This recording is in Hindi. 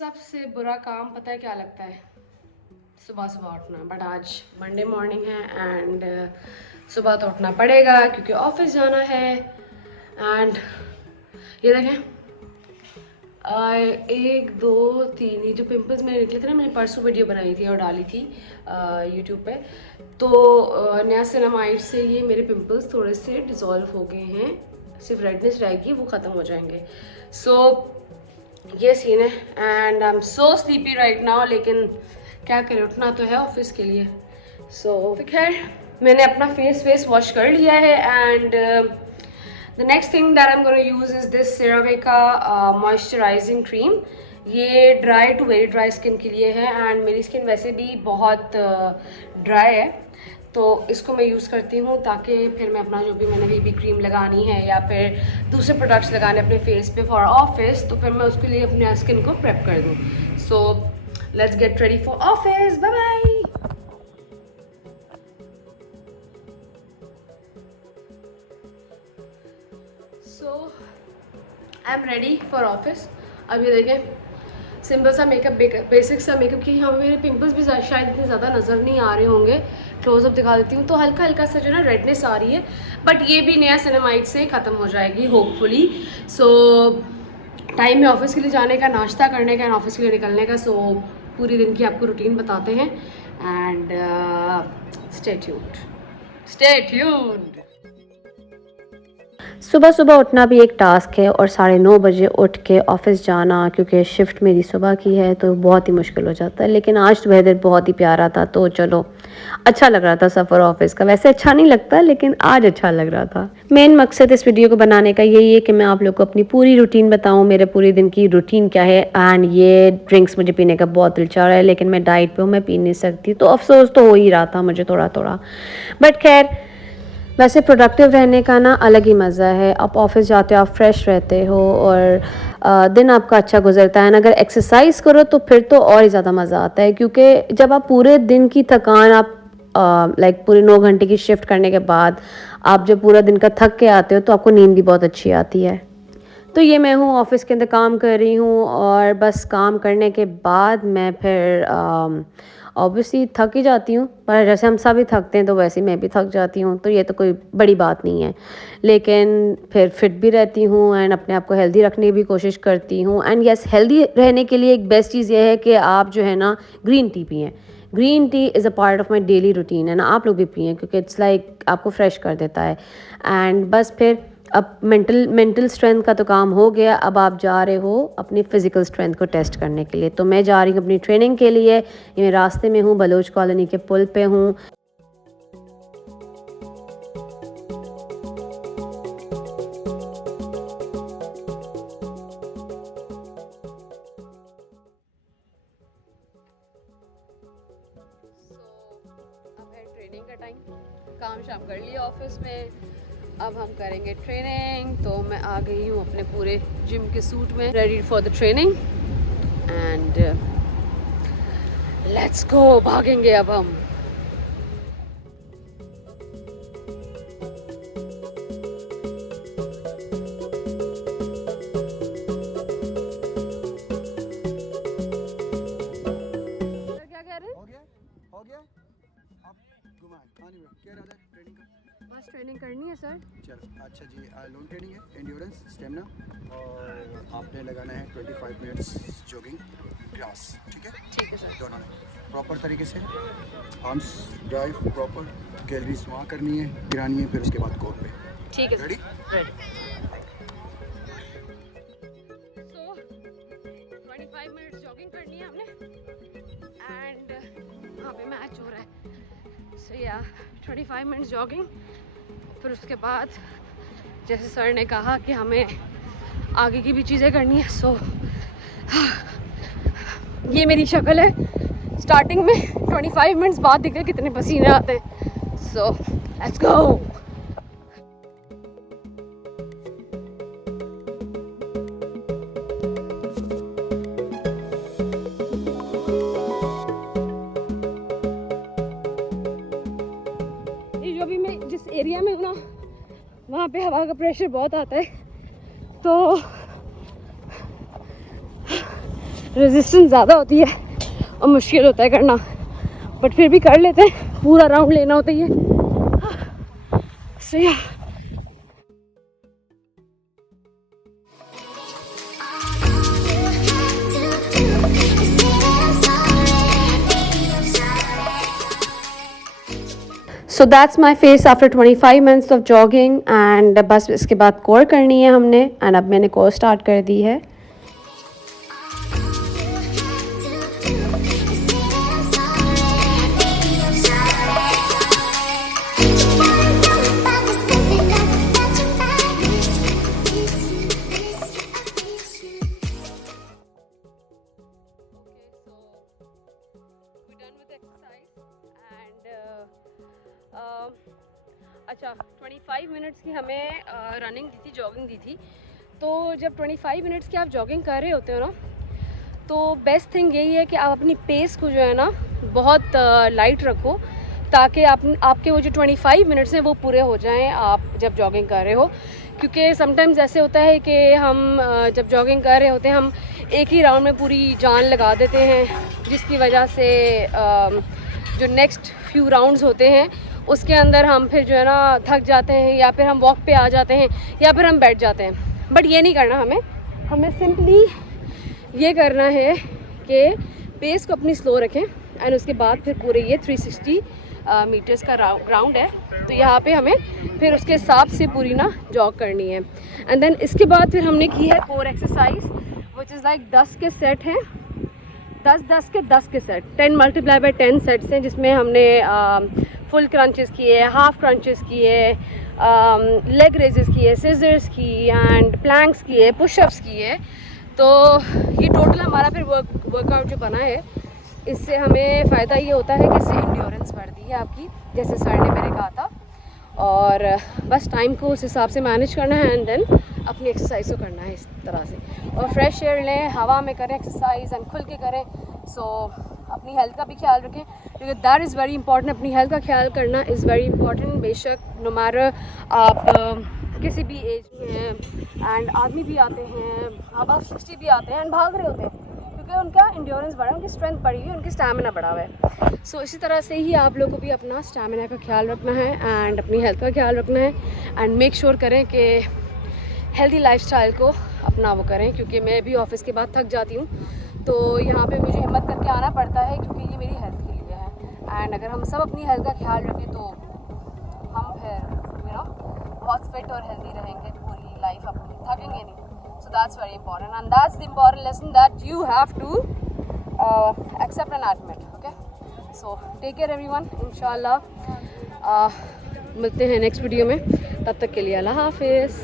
सबसे बुरा काम पता है क्या लगता है? सुबह सुबह उठना। बट आज मंडे मॉर्निंग है एंड सुबह तो उठना पड़ेगा क्योंकि ऑफिस जाना है। एंड ये देखें, 1 2 3 ये जो पिंपल्स मेरे निकले थे ना, मैंने परसों वीडियो बनाई थी और डाली थी यूट्यूब पे। तो नियासिनामाइड से ये मेरे पिंपल्स थोड़े से डिज़ोल्व हो गए हैं, सिर्फ रेडनेस रहेगी, वो ख़त्म हो जाएंगे। सो ये सीन है and I am so sleepy right now, लेकिन क्या करें, उठना तो है ऑफिस के लिए। सो खैर मैंने अपना फेस वॉश कर लिया है and the next thing that I am gonna use is this CeraVe का मॉइस्चराइजिंग क्रीम। ये dry to very dry skin के लिए है एंड मेरी स्किन वैसे भी बहुत ड्राई है, तो इसको मैं यूज़ करती हूँ ताकि फिर मैं अपना जो भी मैंने बेबी क्रीम लगानी है या फिर दूसरे प्रोडक्ट्स लगाने अपने फेस पे फॉर ऑफिस, तो फिर मैं उसके लिए अपने स्किन को प्रेप कर दूँ। So let's get ready for office, bye bye. So I am ready for office. अब ये देखें, सिंपल सा मेकअप, बेसिक सा मेकअप की। यहाँ पे मेरे पिंपल्स भी शायद इतने ज़्यादा नज़र नहीं आ रहे होंगे, क्लोजअप दिखा देती हूँ। तो हल्का हल्का सा जो ना रेडनेस आ रही है, बट ये भी नया सिनेमाइड से ख़त्म हो जाएगी होपफुली। सो टाइम में ऑफिस के लिए जाने का, नाश्ता करने का, ऑफिस के लिए निकलने का। सो पूरी दिन की आपको रूटीन बताते हैं एंड स्टे ट्यून्ड। सुबह सुबह उठना भी एक टास्क है और 9:30 बजे उठ के ऑफ़िस जाना, क्योंकि शिफ्ट मेरी सुबह की है तो बहुत ही मुश्किल हो जाता है। लेकिन आज वेदर बहुत ही प्यारा था तो चलो अच्छा लग रहा था सफ़र ऑफिस का। वैसे अच्छा नहीं लगता लेकिन आज अच्छा लग रहा था। मेन मकसद इस वीडियो को बनाने का यही है कि मैं आप लोग को अपनी पूरी रूटीन बताऊँ, मेरे पूरे दिन की रूटीन क्या है। एंड ये ड्रिंक्स मुझे पीने का बहुत दिल चाह रहा है लेकिन मैं डाइट पर हूँ, मैं पी नहीं सकती, तो अफसोस तो हो ही रहा था मुझे थोड़ा थोड़ा। बट खैर, वैसे प्रोडक्टिव रहने का ना अलग ही मज़ा है। आप ऑफिस जाते हो, आप फ्रेश रहते हो और दिन आपका अच्छा गुजरता है। अगर एक्सरसाइज करो तो फिर तो और ही ज़्यादा मज़ा आता है, क्योंकि जब आप पूरे दिन की थकान, आप लाइक पूरे 9 घंटे की शिफ्ट करने के बाद आप जब पूरा दिन का थक के आते हो तो आपको नींद भी बहुत अच्छी आती है। तो ये मैं हूँ ऑफ़िस के अंदर काम कर रही हूँ और बस काम करने के बाद मैं फिर ऑब्वियसली थक ही जाती हूँ, पर जैसे हम सभी थकते हैं तो वैसे ही मैं भी थक जाती हूँ, तो ये तो कोई बड़ी बात नहीं है। लेकिन फिर फिट भी रहती हूँ एंड अपने आप को हेल्दी रखने की भी कोशिश करती हूँ। एंड यस, हेल्दी रहने के लिए एक बेस्ट चीज़ ये है कि आप जो है ना ग्रीन टी पिएँ। Green tea is a part of my daily routine है ना, आप लोग भी पिएँ क्योंकि इट्स लाइक आपको फ्रेश कर देता है। एंड बस फिर अब मेंटल स्ट्रेंथ का तो काम हो गया, अब आप जा रहे हो अपनी फ़िज़िकल स्ट्रेंथ को टेस्ट करने के लिए। तो मैं जा रही हूँ अपनी ट्रेनिंग के लिए। ये मैं रास्ते में हूँ, बलोच कॉलोनी के पुल पे हूँ। अब है ट्रेनिंग का टाइम। काम शाम कर लिया ऑफिस में, अब हम करेंगे ट्रेनिंग। तो मैं आ गई हूँ अपने पूरे जिम के सूट में, ready for the training and let's go, भागेंगे अब हम। क्या कह रहे हैं? हो गया आप घुमाए पानी में क्या रहता है ट्रेनिंग का? बस ट्रेनिंग करनी है सर। चलो अच्छा जी, लॉन्ग ट्रेनिंग है, एंड्योरेंस, स्टेमिना, और आपने लगाना है 25 मिनट्स जॉगिंग ग्रास। ठीक है सर। दोनों में प्रॉपर तरीके से आर्म्स ड्राइव प्रॉपर, कैलोरीज वहाँ करनी है, गिरानी है, फिर उसके बाद कोर पे। ठीक है रेडी? सो 25 मिनट्स जॉगिंग करनी है हमने एंड वहाँ पे मैच हो रहा है। सो या 25 मिनट्स जॉगिंग, फिर उसके बाद जैसे सर ने कहा कि हमें आगे की भी चीज़ें करनी है। सो ये मेरी शक्ल है स्टार्टिंग में, 25 मिनट्स बाद दिखे कितने पसीने आते हैं। So let's go. ये जो भी मैं जिस एरिया में हूँ ना, वहाँ पे हवा का प्रेशर बहुत आता है, तो रेजिस्टेंस ज़्यादा होती है और मुश्किल होता है करना, बट फिर भी कर लेते हैं, पूरा राउंड लेना होता है ये। So yeah. So that's my face after 25 minutes of jogging and बस इसके बाद कोर करनी है हमने and अब मैंने कोर स्टार्ट कर दी है। अच्छा 25 मिनट्स की हमें रनिंग दी थी, जॉगिंग दी थी। तो जब 25 मिनट्स की आप जॉगिंग कर रहे होते हो ना, तो बेस्ट थिंग यही है कि आप अपनी पेस को जो है ना बहुत लाइट रखो, ताकि आपके वो जो 25 मिनट्स हैं वो पूरे हो जाएं आप जब जॉगिंग कर रहे हो। क्योंकि समटाइम्स ऐसे होता है कि हम जब जॉगिंग कर रहे होते हैं हम एक ही राउंड में पूरी जान लगा देते हैं, जिसकी वजह से जो नेक्स्ट फ्यू राउंड्स होते हैं उसके अंदर हम फिर जो है ना थक जाते हैं, या फिर हम वॉक पे आ जाते हैं, या फिर हम बैठ जाते हैं। बट ये नहीं करना हमें सिंपली ये करना है कि पेस को अपनी स्लो रखें एंड उसके बाद फिर पूरे ये 360 मीटर्स का ग्राउंड है, तो यहाँ पे हमें फिर उसके हिसाब से पूरी ना जॉग करनी है। एंड देन इसके बाद फिर हमने की है core exercise, which is like 10 के सेट हैं, 10 के सेट, 10 मल्टीप्लाई बाई 10 सेट्स हैं, जिसमें हमने फुल क्रंचेस किए, हाफ क्रंचेस किए, लेग रेजेस किए, सिजर्स की एंड प्लैंक्स किए, पुशअप्स किए। तो ये टोटल हमारा फिर वर्कआउट जो बना है, इससे हमें फ़ायदा ये होता है कि इससे इंड्योरेंस बढ़ती है आपकी, जैसे सर ने मेरे कहा था। और बस टाइम को उस हिसाब से मैनेज करना है एंड देन अपनी एक्सरसाइज को करना है इस तरह से। और फ्रेश एयर लें, हवा में करें एक्सरसाइज एंड खुल के करें। सो अपनी हेल्थ का भी ख्याल रखें, क्योंकि दैट इज़ वेरी इंपॉर्टेंट। अपनी हेल्थ का ख्याल करना इज़ वेरी इंपॉर्टेंट। बेशक नो मैटर आप किसी भी एज में हैं, एंड आदमी भी आते हैं, अबव 60 भी आते हैं एंड भाग रहे होते हैं, क्योंकि उनका इंड्योरेंस बढ़ा है, उनकी स्ट्रेंथ बढ़ी हुई है, उनकी स्टैमिना बढ़ा हुआ है। सो इसी तरह से ही आप लोगों को भी अपना स्टैमिना का ख्याल रखना है एंड अपनी हेल्थ का ख्याल रखना है, एंड मेक श्योर करें कि हेल्दी लाइफस्टाइल को अपना वो करें। क्योंकि मैं भी ऑफिस के बाद थक जाती हूँ, तो यहाँ पे मुझे हिम्मत करके आना पड़ता है, क्योंकि ये मेरी हेल्थ के लिए है। एंड अगर हम सब अपनी हेल्थ का ख्याल रखें तो हम फिर बहुत फिट और हेल्दी रहेंगे पूरी लाइफ, अपनी थकेंगे नहीं। So that's very important, and that's the important lesson that you have to accept and admit. Okay, so take care everyone. इंशाल्लाह मिलते हैं नेक्स्ट वीडियो में, तब तक के लिए अल्लाह हाफिज़।